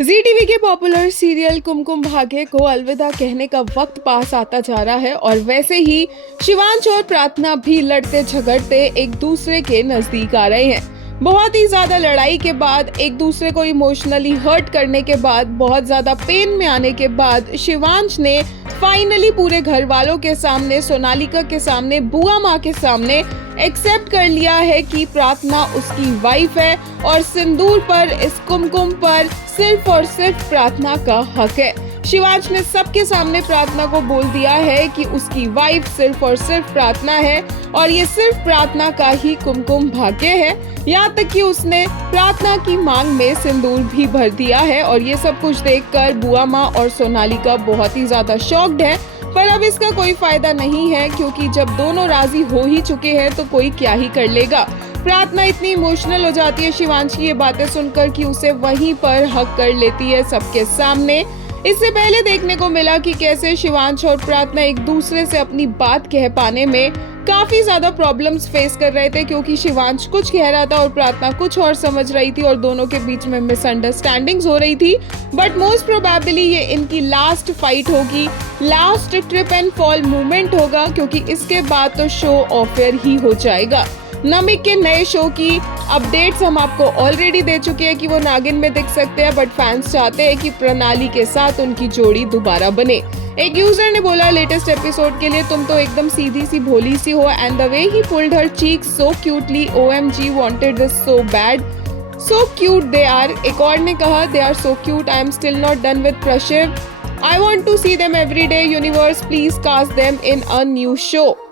जी TV के popular serial Kumkum Bhagya को अलविदा कहने का वक्त पास आता जा रहा है और वैसे ही शिवांश और प्रार्थना भी लड़ते झगड़ते एक दूसरे के नजदीक आ रहे हैं। बहुत ही ज्यादा लड़ाई के बाद, एक दूसरे को इमोशनली हर्ट करने के बाद, बहुत ज्यादा पेन में आने के बाद शिवांश ने फाइनली पूरे घर वालों के सामने, सोनालिका के सामने, बुआ माँ के सामने एक्सेप्ट कर लिया है कि प्रार्थना उसकी वाइफ है और सिंदूर पर, इस कुमकुम पर सिर्फ और सिर्फ प्रार्थना का हक है। शिवांश ने सबके सामने प्रार्थना को बोल दिया है कि उसकी वाइफ सिर्फ और सिर्फ प्रार्थना है और ये सिर्फ प्रार्थना का ही कुमकुम भाग्य है। यहाँ तक कि उसने प्रार्थना की मांग में सिंदूर भी भर दिया है और ये सब कुछ देखकर बुआ माँ और सोनालिका बहुत ही ज्यादा शॉक्ड है। पर अब इसका कोई फायदा नहीं है क्योंकि जब दोनों राजी हो ही चुके हैं तो कोई क्या ही कर लेगा। प्रार्थना इतनी इमोशनल हो जाती है शिवांश की ये बातें सुनकर कि उसे वहीं पर हक कर लेती है सबके सामने। इससे पहले देखने को मिला कि कैसे शिवांश और प्रार्थना एक दूसरे से अपनी बात कह पाने में काफी ज्यादा प्रॉब्लम्स फेस कर रहे थे क्योंकि शिवांश कुछ कह रहा था और प्रार्थना कुछ और समझ रही थी और दोनों के बीच में मिसअंडरस्टैंडिंग्स हो रही थी। बट मोस्ट प्रोबेबली ये इनकी लास्ट फाइट होगी, last trip and fall movement होगा क्योंकि इसके बाद तो शो ऑफ एयर ही हो जाएगा। नमिक के नए शो की अपडेट्स हम आपको ऑलरेडी दे चुके हैं कि वो नागिन में दिख सकते हैं, बट फैंस चाहते हैं कि प्रणाली के साथ उनकी जोड़ी दोबारा बने। एक यूजर ने बोला लेटेस्ट एपिसोड के लिए, तुम तो एकदम सीधी सी भोली सी हो and the way he pulled her cheek so cutely, OMG wanted this so bad, so cute they are. एक और ने कहा they are so cute, I am still not done with Prashiv, I want to see them every day, universe please cast them in a new show.